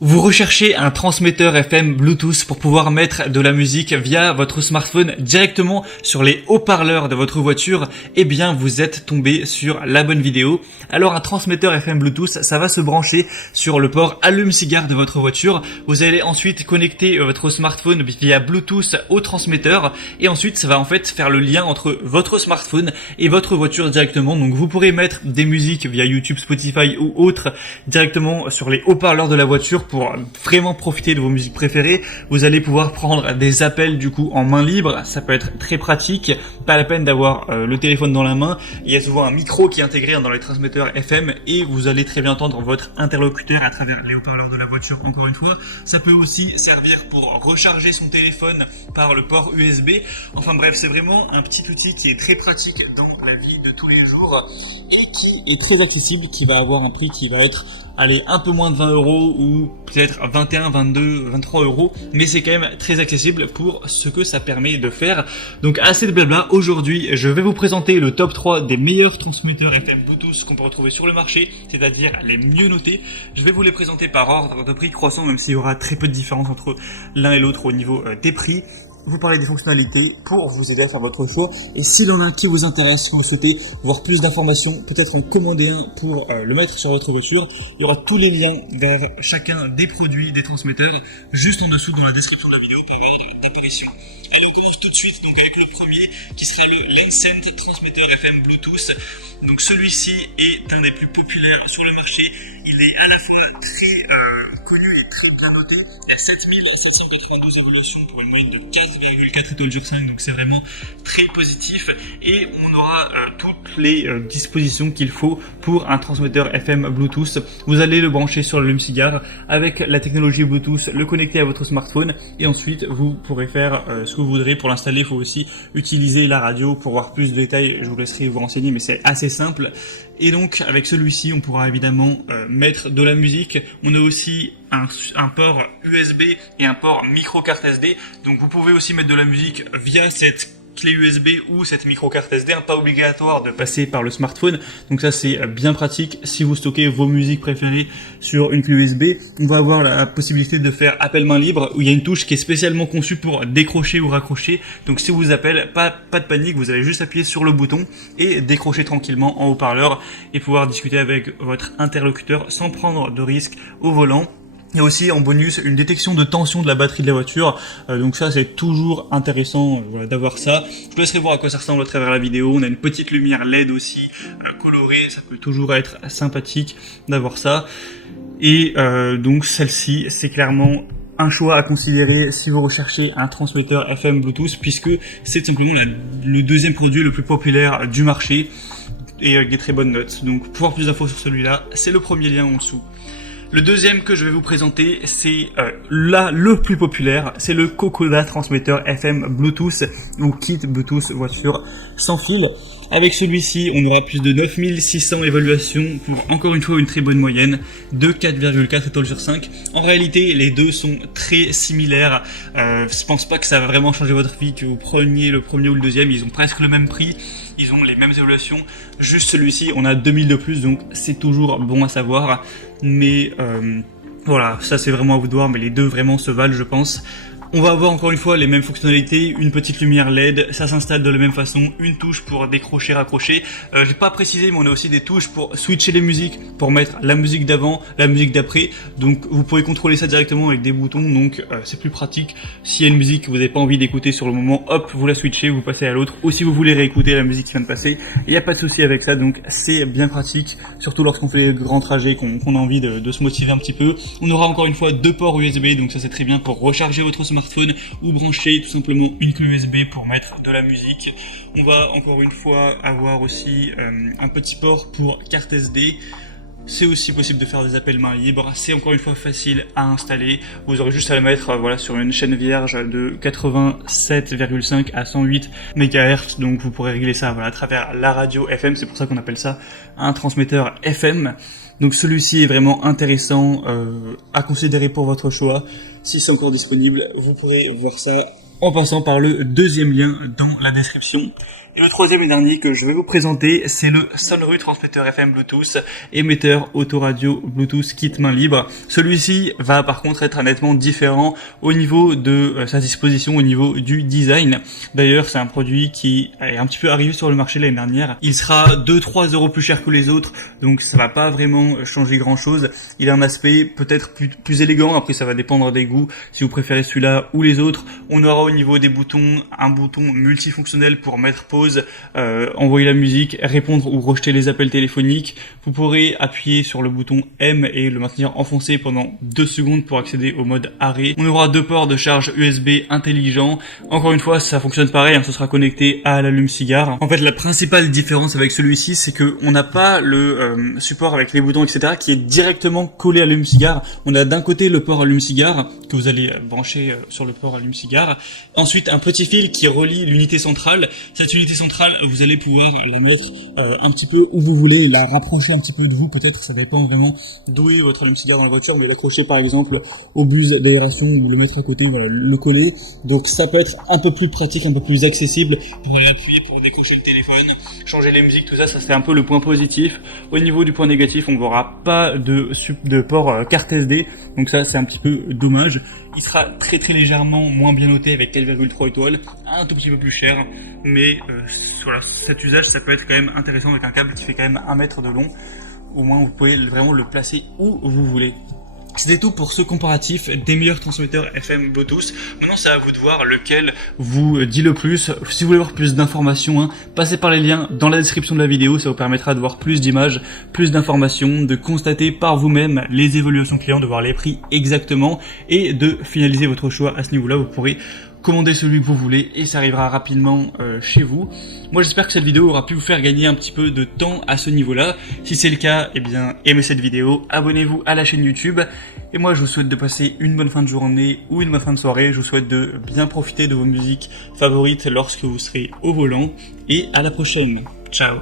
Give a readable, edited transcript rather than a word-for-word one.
Vous recherchez un transmetteur FM Bluetooth pour pouvoir mettre de la musique via votre smartphone directement sur les haut-parleurs de votre voiture? Eh bien, vous êtes tombé sur la bonne vidéo. Alors, un transmetteur FM Bluetooth, ça va se brancher sur le port allume-cigare de votre voiture. Vous allez ensuite connecter votre smartphone via Bluetooth au transmetteur et ensuite, ça va en fait faire le lien entre votre smartphone et votre voiture directement. Donc, vous pourrez mettre des musiques via YouTube, Spotify ou autres directement sur les haut-parleurs de la voiture pour vraiment profiter de vos musiques préférées. Vous allez pouvoir prendre des appels du coup en main libre, ça peut être très pratique, pas la peine d'avoir le téléphone dans la main. Il y a souvent un micro qui est intégré dans les transmetteurs FM et vous allez très bien entendre votre interlocuteur à travers les haut-parleurs de la voiture. Encore une fois, ça peut aussi servir pour recharger son téléphone par le port USB. Enfin bref, c'est vraiment un petit outil qui est très pratique dans la vie de tous les jours et qui est très accessible, qui va avoir un prix qui va être un peu moins de 20 € ou peut-être 21, 22, 23 €, mais c'est quand même très accessible pour ce que ça permet de faire. Donc assez de blabla, aujourd'hui je vais vous présenter le top 3 des meilleurs transmetteurs FM Bluetooth qu'on peut retrouver sur le marché, c'est-à-dire les mieux notés. Je vais vous les présenter par ordre de prix croissant, même s'il y aura très peu de différence entre l'un et l'autre au niveau des prix. Vous parlez des fonctionnalités pour vous aider à faire votre choix. Et s'il y en a un qui vous intéresse, que vous souhaitez voir plus d'informations, peut-être en commander un pour le mettre sur votre voiture, il y aura tous les liens vers chacun des produits, des transmetteurs, juste en dessous dans la description de la vidéo par ordre d'apparition. Allez, on commence tout de suite donc avec le premier qui sera le Lancent transmetteur FM Bluetooth. Donc celui-ci est un des plus populaires sur le marché. Il est à la fois très connu et très bien noté. Il y a 7792 évaluations pour une moyenne de 4,4 étoiles sur 5, donc c'est vraiment très positif. Et on aura toutes les dispositions qu'il faut pour un transmetteur FM Bluetooth. Vous allez le brancher sur l'allume-cigare avec la technologie Bluetooth, le connecter à votre smartphone et ensuite vous pourrez faire ce que vous voudrez. Pour l'installer, il faut aussi utiliser la radio. Pour voir plus de détails, je vous laisserai vous renseigner, mais c'est assez simple. Et donc avec celui-ci, on pourra évidemment mettre de la musique. On a aussi un port USB et un port micro carte SD. Donc vous pouvez aussi mettre de la musique via cette clé USB ou cette micro carte SD, pas obligatoire de passer par le smartphone. Donc ça c'est bien pratique si vous stockez vos musiques préférées sur une clé USB. On va avoir la possibilité de faire appel main libre où il y a une touche qui est spécialement conçue pour décrocher ou raccrocher. Donc si vous appelle, pas de panique, vous allez juste appuyer sur le bouton et décrocher tranquillement en haut-parleur et pouvoir discuter avec votre interlocuteur sans prendre de risque au volant. Il y a aussi en bonus une détection de tension de la batterie de la voiture, donc ça c'est toujours intéressant d'avoir ça. Je vous laisserai voir à quoi ça ressemble à travers la vidéo. On a une petite lumière LED aussi colorée, ça peut toujours être sympathique d'avoir ça. Et donc celle-ci c'est clairement un choix à considérer si vous recherchez un transmetteur FM Bluetooth, puisque c'est simplement le deuxième produit le plus populaire du marché et avec des très bonnes notes. Donc pour avoir plus d'infos sur celui-là, c'est le premier lien en dessous. Le deuxième que je vais vous présenter, c'est le plus populaire, c'est le Kokoda transmetteur FM Bluetooth ou kit Bluetooth voiture sans fil. Avec celui-ci, on aura plus de 9600 évaluations pour encore une fois une très bonne moyenne de 4,4 étoiles sur 5. En réalité, les deux sont très similaires. Je pense pas que ça va vraiment changer votre vie, que vous preniez le premier ou le deuxième. Ils ont presque le même prix, ils ont les mêmes évaluations. Juste celui-ci, on a 2000 de plus, donc c'est toujours bon à savoir. Mais voilà, ça c'est vraiment à vous de voir, mais les deux vraiment se valent, je pense. On va avoir encore une fois les mêmes fonctionnalités, une petite lumière LED, ça s'installe de la même façon, une touche pour décrocher, raccrocher. J'ai pas précisé, mais on a aussi des touches pour switcher les musiques, pour mettre la musique d'avant, la musique d'après. Donc vous pouvez contrôler ça directement avec des boutons, donc c'est plus pratique. S'il y a une musique que vous n'avez pas envie d'écouter sur le moment, hop, vous la switchez, vous passez à l'autre. Ou si vous voulez réécouter la musique qui vient de passer, il n'y a pas de souci avec ça, donc c'est bien pratique, surtout lorsqu'on fait des grands trajets, qu'on a envie de se motiver un petit peu. On aura encore une fois deux ports USB, donc ça c'est très bien pour recharger votre smartphone ou brancher tout simplement une clé USB pour mettre de la musique. On va encore une fois avoir aussi un petit port pour carte SD. C'est aussi possible de faire des appels main libre, c'est encore une fois facile à installer. Vous aurez juste à le mettre sur une chaîne vierge de 87,5 à 108 MHz, donc vous pourrez régler ça à travers la radio FM, c'est pour ça qu'on appelle ça un transmetteur FM. Donc celui-ci est vraiment intéressant à considérer pour votre choix. Si c'est encore disponible, vous pourrez voir ça en passant par le deuxième lien dans la description. Et le troisième et dernier que je vais vous présenter, c'est le Sonru transmetteur FM Bluetooth, émetteur autoradio Bluetooth kit main libre. Celui-ci va par contre être nettement différent au niveau de sa disposition, au niveau du design. D'ailleurs, c'est un produit qui est un petit peu arrivé sur le marché l'année dernière. Il sera 2-3 € plus cher que les autres, donc ça va pas vraiment changer grand chose. Il a un aspect peut-être plus élégant, après ça va dépendre des goûts, si vous préférez celui-là ou les autres. On aura au niveau des boutons, un bouton multifonctionnel pour mettre pause, envoyer la musique, répondre ou rejeter les appels téléphoniques. Vous pourrez appuyer sur le bouton M et le maintenir enfoncé pendant 2 secondes pour accéder au mode arrêt. On aura 2 ports de charge USB intelligents. Encore une fois, ça fonctionne pareil, ce sera connecté à l'allume-cigare. En fait, la principale différence avec celui-ci, c'est que on n'a pas le support avec les boutons, etc., qui est directement collé à l'allume-cigare. On a d'un côté le port allume-cigare que vous allez brancher sur le port allume-cigare. Ensuite, un petit fil qui relie l'unité centrale. Cette unité centrale, vous allez pouvoir la mettre un petit peu où vous voulez, la rapprocher un petit peu de vous, peut-être, ça dépend vraiment d'où est votre allume-cigare dans la voiture, mais l'accrocher par exemple au buse d'aération ou le mettre à côté, voilà, le coller. Donc ça peut être un peu plus pratique, un peu plus accessible pour aller appuyer, pour décrocher le téléphone, changer les musiques, tout ça, ça serait un peu le point positif. Au niveau du point négatif, on ne verra pas de port carte SD, donc ça c'est un petit peu dommage. Il sera très légèrement moins bien noté avec 4,3 étoiles, un tout petit peu plus cher, mais voilà, cet usage ça peut être quand même intéressant avec un câble qui fait quand même 1 mètre de long. Au moins vous pouvez vraiment le placer où vous voulez. C'était tout pour ce comparatif des meilleurs transmetteurs FM Bluetooth. Maintenant, c'est à vous de voir lequel vous dit le plus. Si vous voulez voir plus d'informations, passez par les liens dans la description de la vidéo. Ça vous permettra de voir plus d'images, plus d'informations, de constater par vous-même les évolutions clients, de voir les prix exactement et de finaliser votre choix à ce niveau-là. Vous pourrez commander celui que vous voulez et ça arrivera rapidement chez vous. Moi j'espère que cette vidéo aura pu vous faire gagner un petit peu de temps à ce niveau-là. Si c'est le cas, eh bien aimez cette vidéo, abonnez-vous à la chaîne YouTube. Et moi je vous souhaite de passer une bonne fin de journée ou une bonne fin de soirée. Je vous souhaite de bien profiter de vos musiques favorites lorsque vous serez au volant. Et à la prochaine. Ciao.